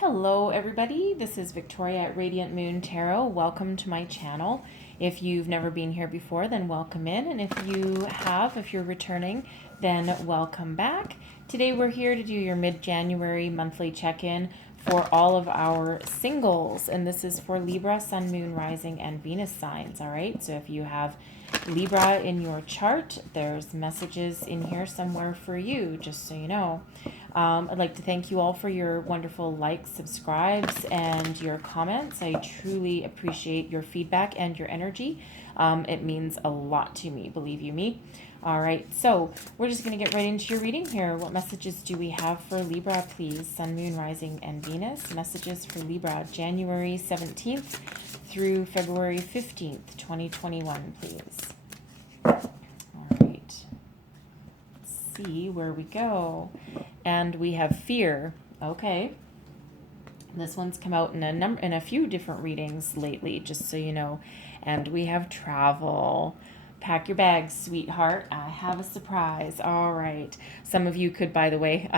Hello everybody, this is Victoria at Radiant Moon Tarot. Welcome to my channel. If you've never been here before, then welcome in. And if you're returning, then welcome back. Today we're here to do your mid-January monthly check-in for all of our singles. And this is for Libra, Sun, Moon, Rising, and Venus signs, all right? So if you have Libra in your chart, there's messages in here somewhere for you, just so you know. I'd like to thank you all for your wonderful likes, subscribes, and your comments. I truly appreciate your feedback and your energy. It means a lot to me, believe you me. All right, so we're just going to get right into your reading here. What messages do we have for Libra, please? Sun, Moon, Rising, and Venus. Messages for Libra, January 17th through February 15th, 2021, please. All right. Let's see where we go. And we have fear. Okay. This one's come out in a few different readings lately, just so you know. And we have travel. Pack your bags, sweetheart. I have a surprise. All right. Some of you could, by the way,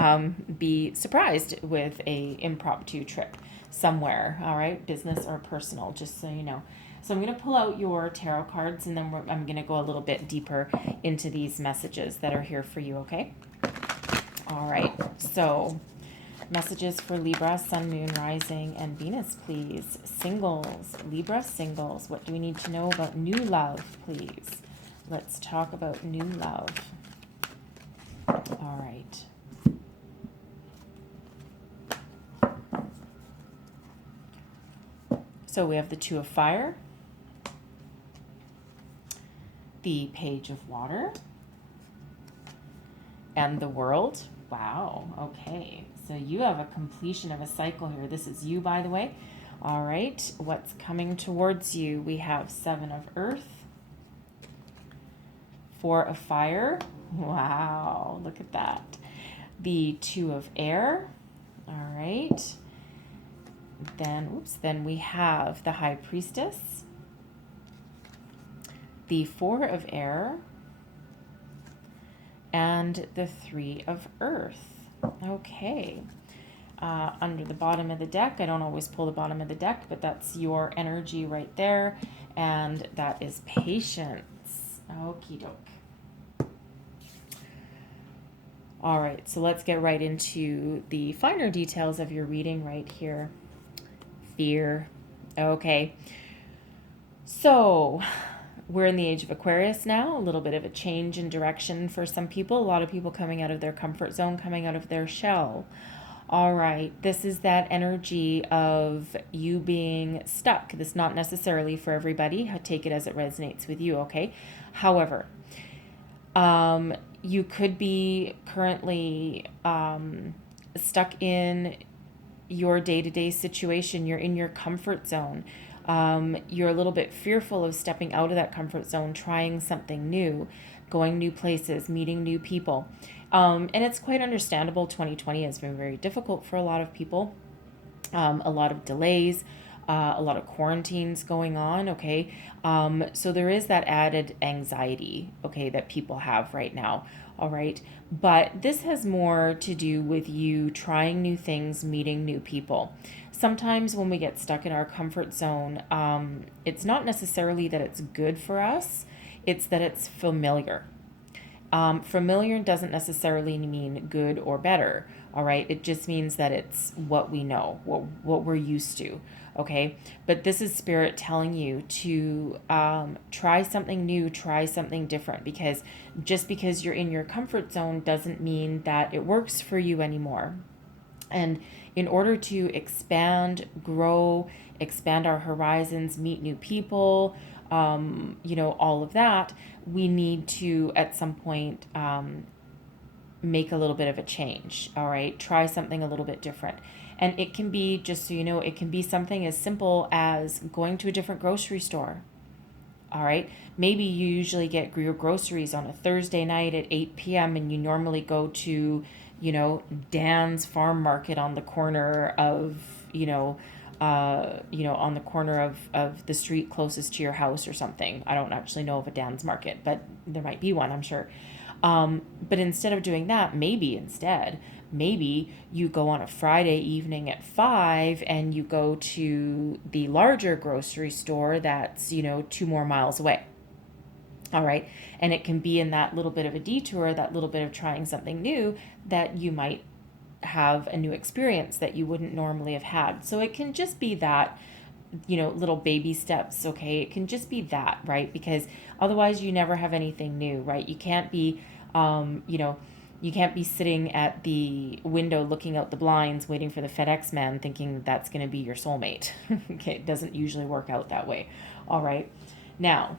be surprised with a impromptu trip somewhere. All right. Business or personal, just so you know. So I'm going to pull out your tarot cards, and then I'm going to go a little bit deeper into these messages that are here for you, okay? All right. So messages for Libra, Sun, Moon, Rising, and Venus, please. Singles. Libra singles. What do we need to know about new love, please? Let's talk about new love. All right. So we have the Two of Fire, the Page of Water, and the World. Wow. Okay. So you have a completion of a cycle here. This is you, by the way. All right. What's coming towards you? We have Seven of Earth, Four of Fire. Wow. Look at that. The Two of Air. All right. Then we have the High Priestess, the Four of Air, and the Three of Earth. Okay. Under the bottom of the deck, I don't always pull the bottom of the deck, but that's your energy right there, and that is patience. Okie doke. All right, so let's get right into the finer details of your reading right here. Fear. Okay. So we're in the age of Aquarius now, a little bit of a change in direction for some people, a lot of people coming out of their comfort zone, coming out of their shell. All right, this is that energy of you being stuck. This is not necessarily for everybody. Take it as it resonates with you, okay? However, you could be currently stuck in your day-to-day situation. You're in your comfort zone. You're a little bit fearful of stepping out of that comfort zone, trying something new, going new places, meeting new people. And it's quite understandable. 2020 has been very difficult for a lot of people. A lot of delays, a lot of quarantines going on, okay? So there is that added anxiety, okay, that people have right now, all right? But this has more to do with you trying new things, meeting new people. Sometimes when we get stuck in our comfort zone, it's not necessarily that it's good for us, it's that it's familiar. Familiar doesn't necessarily mean good or better, all right? It just means that it's what we know, what we're used to, okay? But this is Spirit telling you to try something new, try something different, because just because you're in your comfort zone doesn't mean that it works for you anymore. And in order to expand, grow, expand our horizons, meet new people, all of that, we need to, at some point, make a little bit of a change, all right? Try something a little bit different. And it can be, just so you know, it can be something as simple as going to a different grocery store, all right? Maybe you usually get your groceries on a Thursday night at 8 p.m. and you normally go to, Dan's Farm Market on the corner of, on the corner of the street closest to your house or something. I don't actually know of a Dan's Market, but there might be one, I'm sure. But instead of doing that, maybe instead maybe you go on a Friday evening at 5 and you go to the larger grocery store that's, 2 more miles away. All right. And it can be in that little bit of a detour, that little bit of trying something new, that you might have a new experience that you wouldn't normally have had. So it can just be that, little baby steps. Okay. It can just be that, right? Because otherwise you never have anything new, right? You can't be, you can't be sitting at the window looking out the blinds waiting for the FedEx man thinking that's going to be your soulmate. Okay. It doesn't usually work out that way. All right. Now,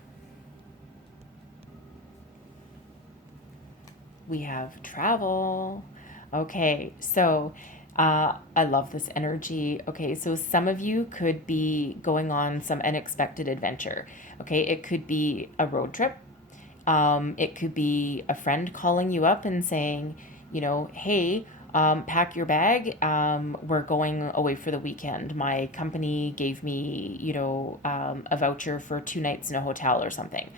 we have travel. Okay, so I love this energy. Okay, so some of you could be going on some unexpected adventure. Okay, it could be a road trip. It could be a friend calling you up and saying, hey, pack your bag. We're going away for the weekend. My company gave me, a voucher for 2 nights in a hotel or something.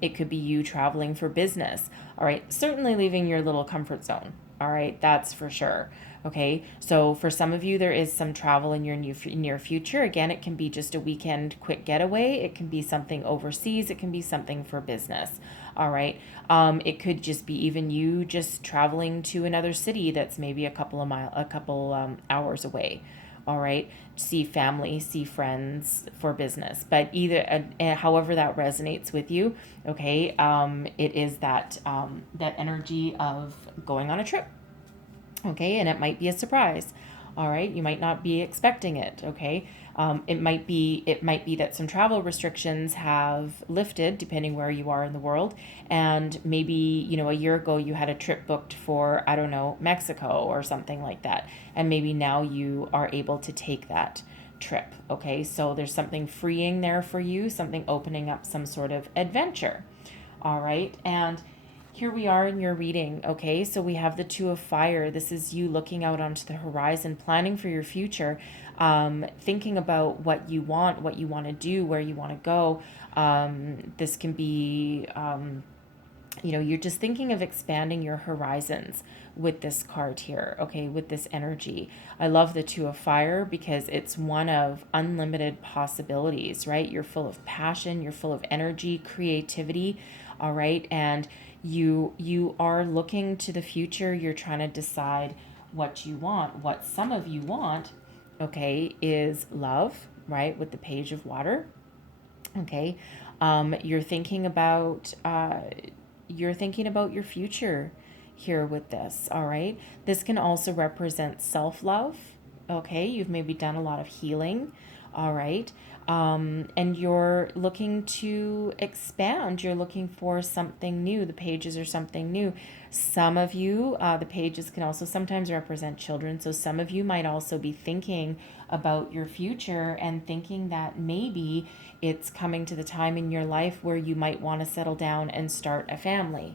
It could be you traveling for business. All right. Certainly leaving your little comfort zone. All right. That's for sure. Okay. So for some of you, there is some travel in your near future. Again, it can be just a weekend quick getaway. It can be something overseas. It can be something for business. All right. It could just be even you just traveling to another city that's maybe a couple hours away. All right. See family, see friends for business. But either, however that resonates with you, okay, it is that energy of going on a trip. Okay, and it might be a surprise. All right, you might not be expecting it. Okay, it might be that some travel restrictions have lifted depending where you are in the world, and maybe a year ago you had a trip booked for, I don't know, Mexico or something like that, and maybe now you are able to take that trip. Okay, so there's something freeing there for you, something opening up some sort of adventure. All right, and here we are in your reading. Okay, so we have the Two of Fire. This is you looking out onto the horizon, planning for your future, thinking about what you want to do, where you want to go. This can be, you're just thinking of expanding your horizons with this card here, okay, with this energy. I love the Two of Fire because it's one of unlimited possibilities, right? You're full of passion, you're full of energy, creativity, all right? And you are looking to the future. You're trying to decide what you want. What some of you want, okay, is love, right? With the Page of Water. Okay. You're thinking about your future here with this. All right. This can also represent self-love. Okay. You've maybe done a lot of healing. All right. And you're looking to expand. You're looking for something new. The pages are something new. Some of you, the pages can also sometimes represent children. So some of you might also be thinking about your future and thinking that maybe it's coming to the time in your life where you might want to settle down and start a family.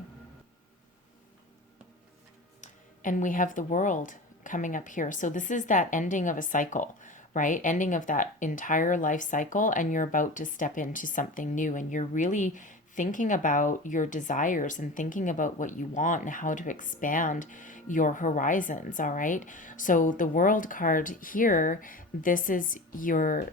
And we have the World coming up here. So this is that ending of a cycle, right? Ending of that entire life cycle, and you're about to step into something new, and you're really thinking about your desires and thinking about what you want and how to expand your horizons. All right. So the World card here, this is you're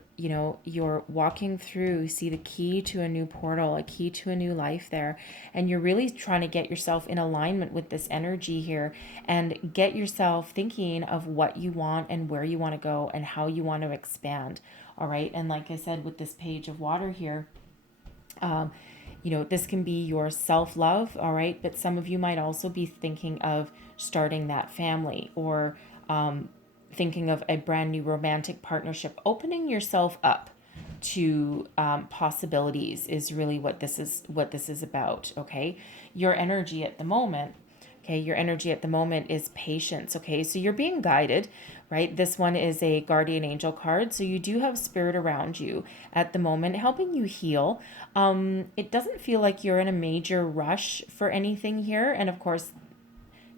walking through, see the key to a new portal, a key to a new life there. And you're really trying to get yourself in alignment with this energy here and get yourself thinking of what you want and where you want to go and how you want to expand. All right. And like I said, with this Page of Water here, this can be your self-love, all right? But some of you might also be thinking of starting that family, or thinking of a brand new romantic partnership. Opening yourself up to possibilities is really what this is about, okay? Your energy at the moment, okay, your energy at the moment is patience, okay? So you're being guided, right? This one is a guardian angel card. So you do have spirit around you at the moment, helping you heal. It doesn't feel like you're in a major rush for anything here. And of course,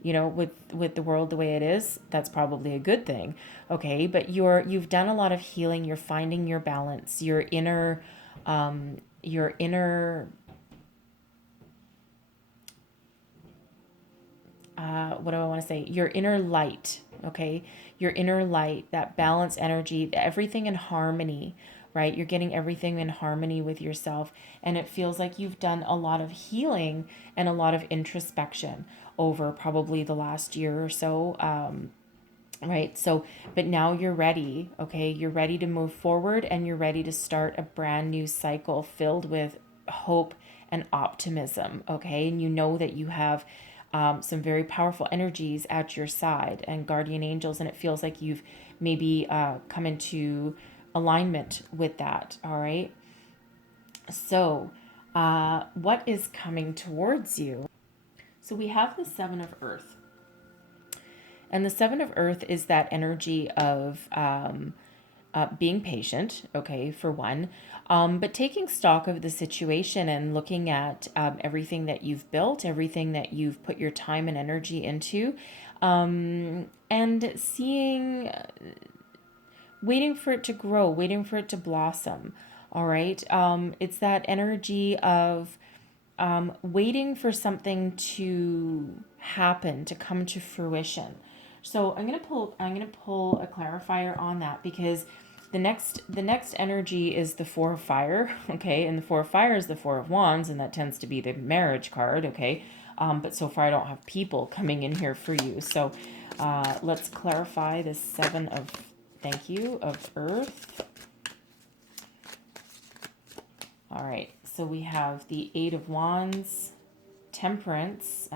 with the world the way it is, that's probably a good thing. Okay. But you've done a lot of healing. You're finding your balance, your inner what do I want to say? Your inner light, okay? Your inner light, that balanced energy, everything in harmony, right? You're getting everything in harmony with yourself. And it feels like you've done a lot of healing and a lot of introspection over probably the last year or so. Right. So, but now you're ready. Okay. You're ready to move forward and you're ready to start a brand new cycle filled with hope and optimism. Okay. And you know that you have some very powerful energies at your side and guardian angels. And it feels like you've maybe come into alignment with that. All right. So, what is coming towards you? So, we have the Seven of Earth. And the Seven of Earth is that energy of being patient, okay, for one, but taking stock of the situation and looking at everything that you've built, everything that you've put your time and energy into, and seeing, waiting for it to grow, waiting for it to blossom. All right. It's that energy of waiting for something to happen, to come to fruition. So I'm gonna pull a clarifier on that because the next energy is the Four of Fire, okay, and the Four of Fire is the Four of Wands, and that tends to be the marriage card, okay. But so far I don't have people coming in here for you. So let's clarify the Seven of, thank you, of Earth. All right, so we have the Eight of Wands, Temperance,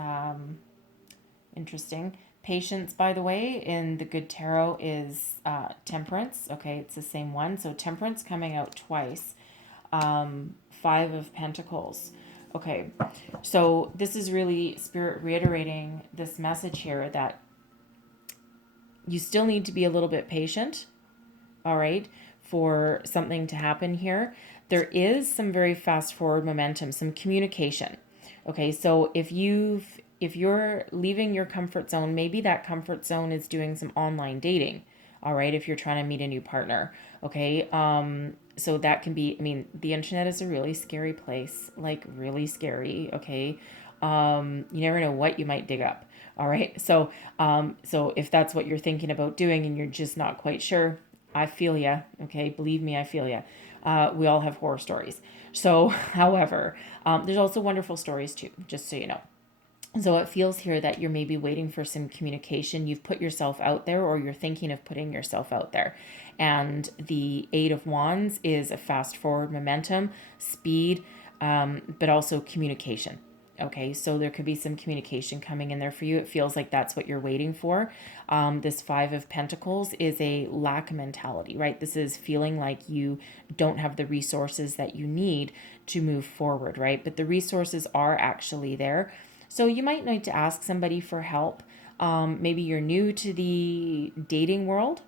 interesting. Patience, by the way, in the Good Tarot is Temperance. Okay, it's the same one. So Temperance coming out twice. Five of Pentacles. Okay, so this is really Spirit reiterating this message here that you still need to be a little bit patient, all right, for something to happen here. There is some very fast forward momentum, some communication. Okay, so if you're leaving your comfort zone, maybe that comfort zone is doing some online dating. All right, if you're trying to meet a new partner. Okay, so that can be, I mean, the internet is a really scary place, like really scary. Okay, you never know what you might dig up. All right, so so if that's what you're thinking about doing and you're just not quite sure, I feel ya. Okay, believe me, I feel ya. We all have horror stories. So, however, there's also wonderful stories too, just so you know. So it feels here that you're maybe waiting for some communication. You've put yourself out there or you're thinking of putting yourself out there. And the Eight of Wands is a fast forward momentum, speed, but also communication. Okay, so there could be some communication coming in there for you. It feels like that's what you're waiting for. This Five of Pentacles is a lack mentality, right? This is feeling like you don't have the resources that you need to move forward, right? But the resources are actually there. So you might need to ask somebody for help. Maybe you're new to the dating world,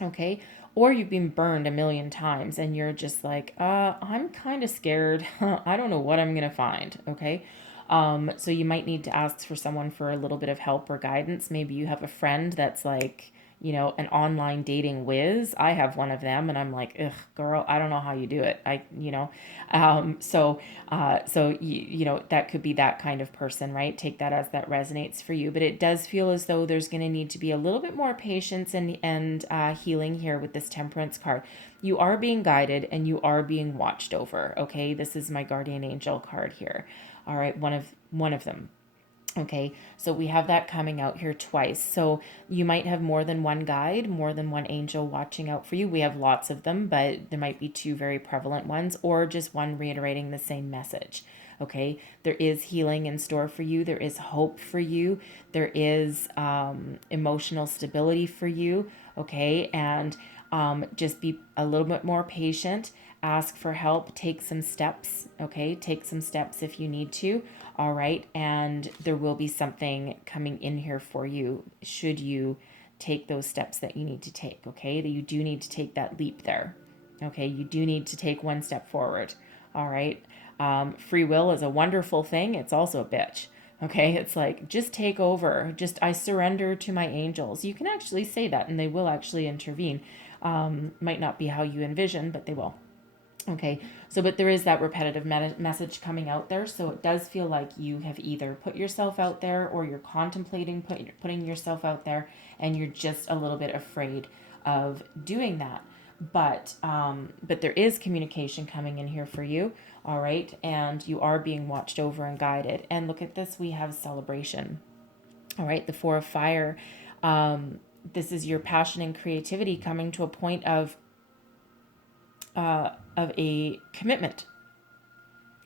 okay? Or you've been burned a million times and you're just like, I'm kind of scared. I don't know what I'm going to find, okay? So you might need to ask for someone for a little bit of help or guidance. Maybe you have a friend that's like, you know, an online dating whiz. I have one of them and I'm like, ugh, girl, I don't know how you do it. So you know, that could be that kind of person, right? Take that as that resonates for you. But it does feel as though there's going to need to be a little bit more patience and healing here with this Temperance card. You are being guided and you are being watched over. Okay, this is my guardian angel card here. All right, one of them. Okay, so we have that coming out here twice. So you might have more than one guide, more than one angel watching out for you. We have lots of them, but there might be two very prevalent ones or just one reiterating the same message. Okay, there is healing in store for you. There is hope for you. There is emotional stability for you. Okay, and just be a little bit more patient. Ask for help. Take some steps. Okay, take some steps if you need to. All right, and there will be something coming in here for you should you take those steps that you need to take. Okay, that you do need to take that leap there. Okay, you do need to take one step forward. All right, free will is a wonderful thing. It's also a bitch. Okay, it's like, just take over. Just, I surrender to my angels. You can actually say that and they will actually intervene. Might not be how you envision, but they will. Okay, so but there is that repetitive message coming out there. So it does feel like you have either put yourself out there or you're contemplating putting yourself out there, and you're just a little bit afraid of doing that. But there is communication coming in here for you, all right, and you are being watched over and guided. And look at this, we have celebration, all right, the Four of Fire. This is your passion and creativity coming to a point of a commitment.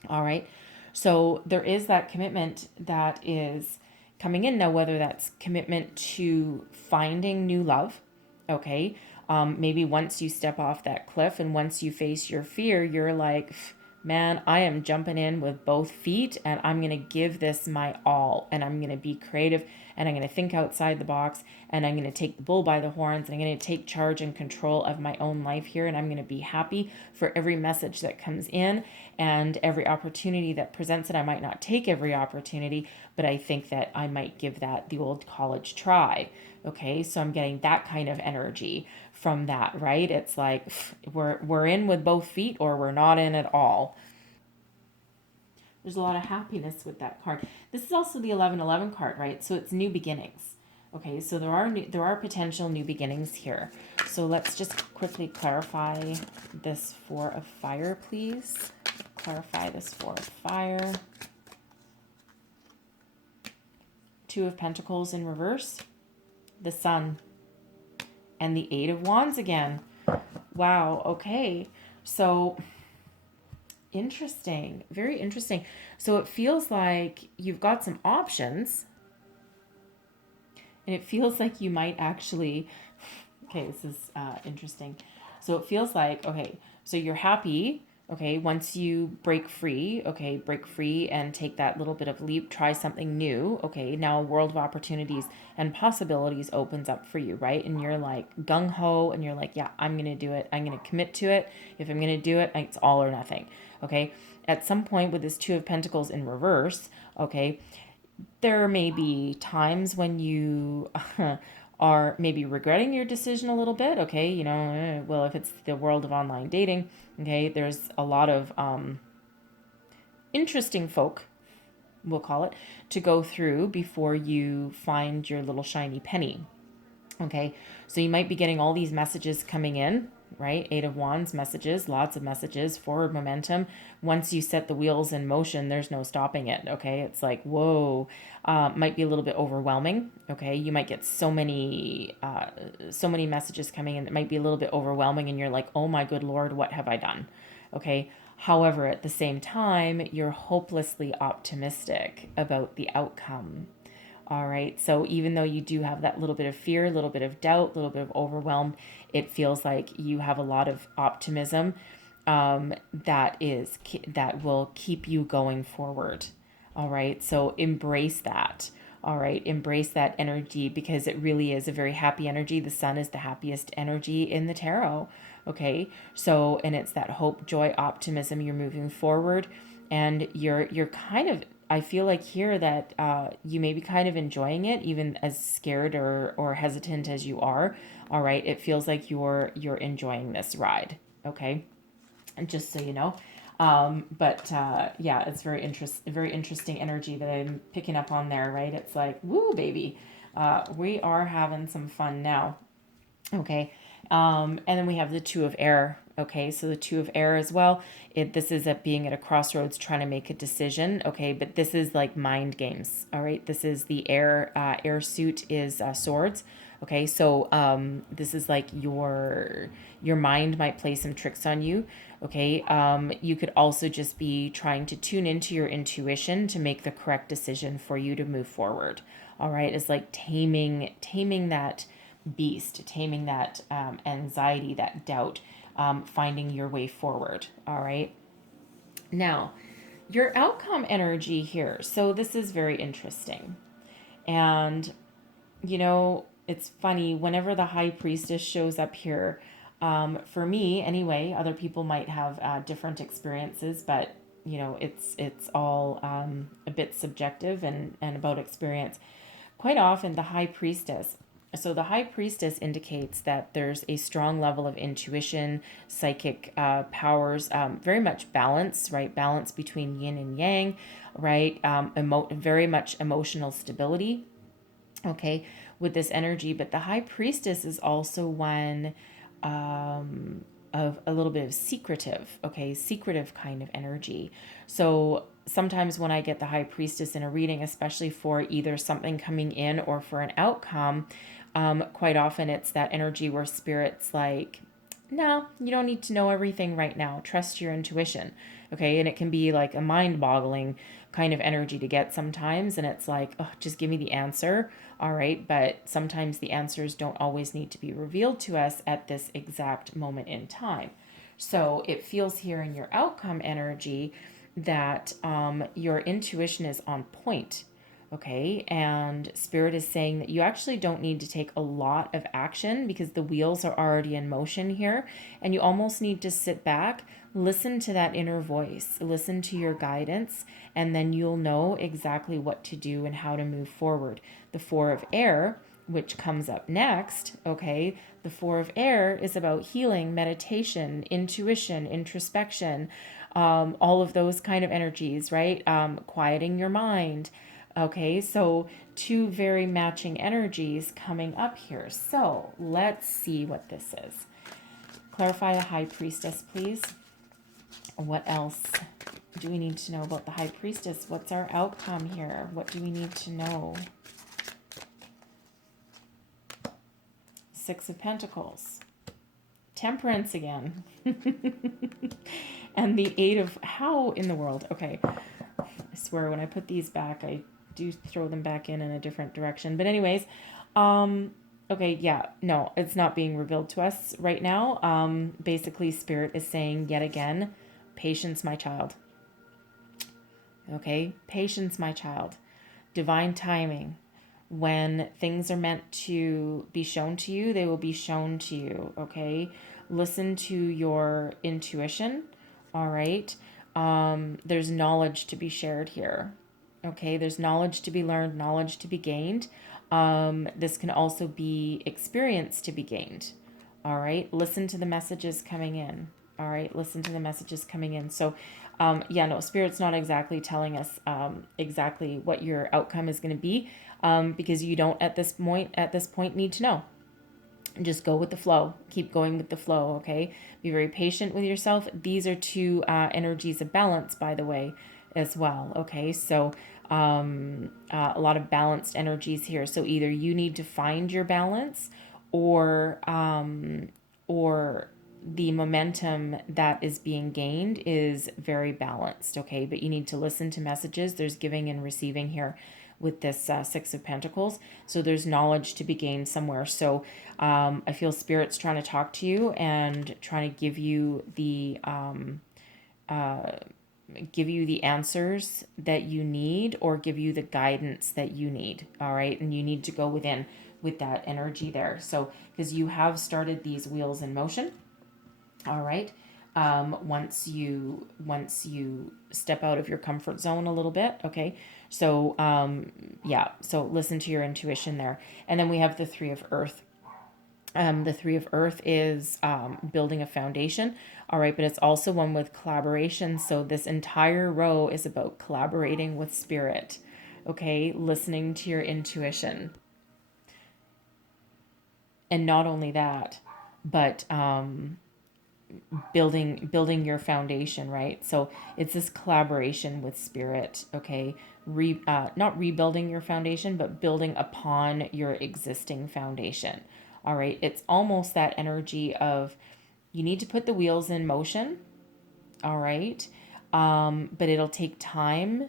All right. So there is that commitment that is coming in now, whether that's commitment to finding new love. Okay. Maybe once you step off that cliff and once you face your fear, you're like, man, I am jumping in with both feet and I'm going to give this my all, and I'm going to be creative, and I'm going to think outside the box, and I'm going to take the bull by the horns, and I'm going to take charge and control of my own life here, and I'm going to be happy for every message that comes in and every opportunity that presents it. I might not take every opportunity, but I think that I might give that the old college try. Okay, so I'm getting that kind of energy from that, right? It's like we're in with both feet or we're not in at all. There's a lot of happiness with that card. This is also the 1111 card, right? So it's new beginnings. Okay, so there are potential new beginnings here. So let's just quickly clarify this Four of Fire, please. Clarify this Four of Fire. Two of Pentacles in reverse. The Sun. And the Eight of Wands again. Wow, okay. So interesting, very interesting. So it feels like you've got some options, and it feels like you might actually, okay, this is interesting. So it feels like, okay, so you're happy, okay, once you break free, okay, break free and take that little bit of leap, try something new, okay, now a world of opportunities and possibilities opens up for you, right? And you're like gung-ho, and you're like, yeah, I'm going to do it. I'm going to commit to it. If I'm going to do it, it's all or nothing, okay? At some point with this Two of Pentacles in reverse, okay, there may be times when you are maybe regretting your decision a little bit. Okay, you know, well, if it's the world of online dating, okay, there's a lot of interesting folk, we'll call it, to go through before you find your little shiny penny. Okay, so you might be getting all these messages coming in, right? Eight of Wands messages, lots of messages, forward momentum. Once you set the wheels in motion, there's no stopping it. Okay, it's like, whoa, might be a little bit overwhelming. Okay, you might get so many messages coming in that might be a little bit overwhelming, and you're like, oh my good Lord, what have I done? Okay, however, at the same time, you're hopelessly optimistic about the outcome. All right. So even though you do have that little bit of fear, a little bit of doubt, a little bit of overwhelm, it feels like you have a lot of optimism that will keep you going forward. All right. So embrace that. All right. Embrace that energy, because it really is a very happy energy. The Sun is the happiest energy in the tarot. Okay. So, and it's that hope, joy, optimism. You're moving forward, and you're kind of, I feel like here that you may be kind of enjoying it, even as scared or hesitant as you are. All right, it feels like you're enjoying this ride. Okay, and just so you know, yeah, it's very interesting energy that I'm picking up on there. Right, it's like, woo, baby, we are having some fun now. Okay. And then we have the Two of Air. Okay, so the Two of Air as well. This is at being at a crossroads trying to make a decision. Okay, but this is like mind games. All right, this is the air suit is swords. Okay, so this is like your mind might play some tricks on you. Okay, you could also just be trying to tune into your intuition to make the correct decision for you to move forward. All right, it's like taming that beast, taming that anxiety, that doubt, finding your way forward. All right. Now, your outcome energy here. So, this is very interesting. And, you know, it's funny, whenever the High Priestess shows up here, for me anyway, other people might have different experiences, but, you know, it's all a bit subjective and about experience. Quite often, the High Priestess So the high priestess indicates that there's a strong level of intuition, psychic powers, very much balance, right? Balance between yin and yang, right? Very much emotional stability, okay, with this energy. But the high priestess is also one of a little bit of secretive, okay, secretive kind of energy. So sometimes when I get the high priestess in a reading, especially for either something coming in or for an outcome, quite often it's that energy where spirit's like, no, you don't need to know everything right now. Trust your intuition. Okay. And it can be like a mind boggling kind of energy to get sometimes. And it's like, oh, just give me the answer. All right. But sometimes the answers don't always need to be revealed to us at this exact moment in time. So it feels here in your outcome energy that your intuition is on point. Okay, and Spirit is saying that you actually don't need to take a lot of action because the wheels are already in motion here, and you almost need to sit back, listen to that inner voice, listen to your guidance, and then you'll know exactly what to do and how to move forward. The Four of Air, which comes up next, okay, the Four of Air is about healing, meditation, intuition, introspection, all of those kind of energies, right? Quieting your mind. Okay, so two very matching energies coming up here. So let's see what this is. Clarify the High Priestess, please. What else do we need to know about the High Priestess? What's our outcome here? What do we need to know? Six of Pentacles. Temperance again. And the Eight of... How in the world? Okay. I swear when I put these back, I do throw them back in a different direction. But anyways, okay, yeah, no, it's not being revealed to us right now. Basically, Spirit is saying yet again, patience, my child. Okay, patience, my child. Divine timing. When things are meant to be shown to you, they will be shown to you, okay? Listen to your intuition, all right? There's knowledge to be shared here, okay? There's knowledge to be learned, knowledge to be gained. This can also be experience to be gained, all right? Listen to the messages coming in, all right? Listen to the messages coming in. So, yeah, no, Spirit's not exactly telling us exactly what your outcome is going to be, because you don't at this point need to know. Just go with the flow. Keep going with the flow, okay? Be very patient with yourself. These are two energies of balance, by the way, as well, okay? So a lot of balanced energies here. So either you need to find your balance, or the momentum that is being gained is very balanced, okay? But you need to listen to messages. There's giving and receiving here with this Six of Pentacles. So there's knowledge to be gained somewhere. So I feel Spirit's trying to talk to you and trying to give you the answers that you need, or give you the guidance that you need, all right? And you need to go within with that energy there. So because you have started these wheels in motion, all right? Once you step out of your comfort zone a little bit, okay? So yeah, so listen to your intuition there. And then we have the Three of Earth. The Three of Earth is building a foundation, all right, but it's also one with collaboration. So this entire row is about collaborating with Spirit, okay? Listening to your intuition. And not only that, but building your foundation, right? So it's this collaboration with Spirit, okay? Not rebuilding your foundation, but building upon your existing foundation, all right? It's almost that energy of you need to put the wheels in motion, all right? But it'll take time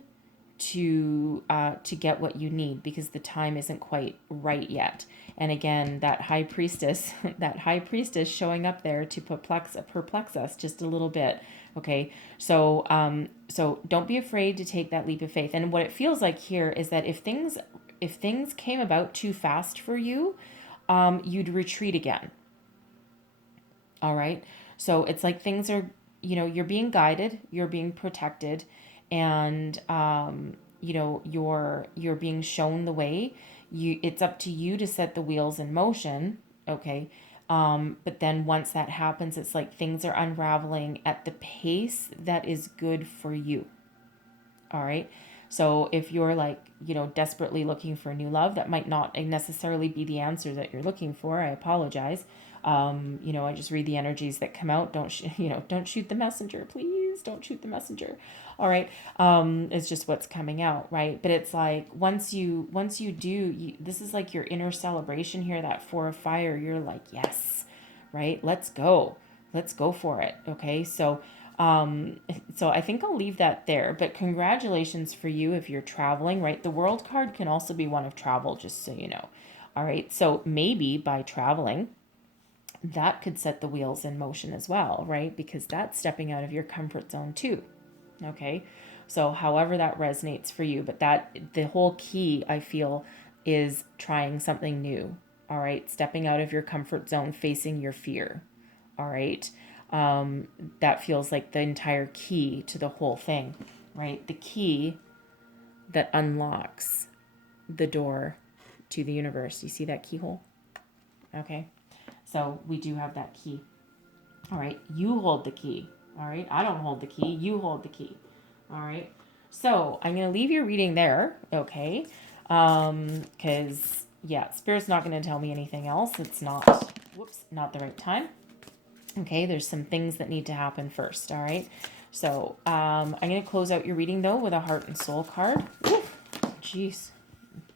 to get what you need, because the time isn't quite right yet. And again, that high priestess showing up there to perplex us just a little bit. Okay, so so don't be afraid to take that leap of faith. And what it feels like here is that if things came about too fast for you, you'd retreat again. All right, so it's like things are, you're being guided, you're being protected, and you're being shown the way. it's up to you to set the wheels in motion, okay? But then once that happens, it's like things are unraveling at the pace that is good for you. All right. So if you're like, desperately looking for new love, that might not necessarily be the answer that you're looking for. I apologize. I just read the energies that come out. Don't shoot the messenger, please. Don't shoot the messenger. All right. It's just what's coming out, right? But it's like once you do, this is like your inner celebration here. That 4 of fire. You're like, yes, right. Let's go for it. Okay. So I think I'll leave that there, but congratulations for you if you're traveling, right? The World card can also be one of travel, just so you know. All right. So maybe by traveling, that could set the wheels in motion as well, right? Because that's stepping out of your comfort zone too. Okay. So however that resonates for you, but the whole key I feel is trying something new. All right. Stepping out of your comfort zone, facing your fear. All right. That feels like the entire key to the whole thing, right? The key that unlocks the door to the universe. You see that keyhole? Okay. So we do have that key. All right. You hold the key. All right. I don't hold the key. You hold the key. All right. So I'm going to leave your reading there. Okay. Because, Spirit's not going to tell me anything else. It's not the right time. Okay, there's some things that need to happen first, all right? So I'm going to close out your reading, though, with a heart and soul card. Jeez,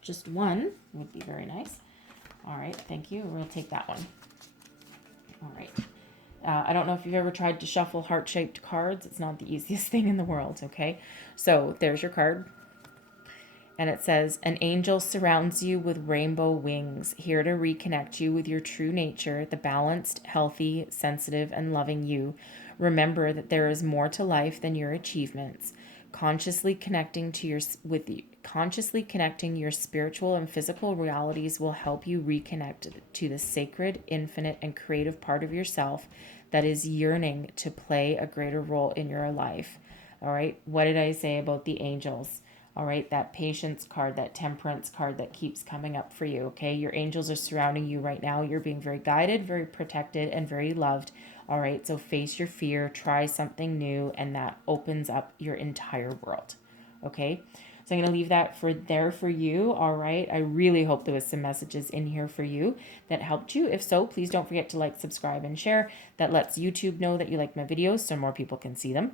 just one would be very nice. All right, thank you. We'll take that one. All right. I don't know if you've ever tried to shuffle heart-shaped cards. It's not the easiest thing in the world, okay? So there's your card. And it says, an angel surrounds you with rainbow wings, here to reconnect you with your true nature, the balanced, healthy, sensitive, and loving you. Remember that there is more to life than your achievements. Consciously connecting your spiritual and physical realities will help you reconnect to the sacred, infinite, and creative part of yourself that is yearning to play a greater role in your life. All right. What did I say about the angels? All right, that patience card, that temperance card that keeps coming up for you, okay? Your angels are surrounding you right now. You're being very guided, very protected, and very loved. All right, so face your fear, try something new, and that opens up your entire world, okay? So I'm going to leave that for you, all right? I really hope there was some messages in here for you that helped you. If so, please don't forget to like, subscribe, and share. That lets YouTube know that you like my videos so more people can see them.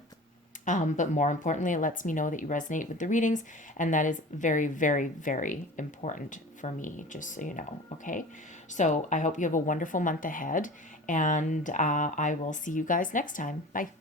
But more importantly, it lets me know that you resonate with the readings, and that is very, very, very important for me, just so you know, okay? So I hope you have a wonderful month ahead, and I will see you guys next time. Bye.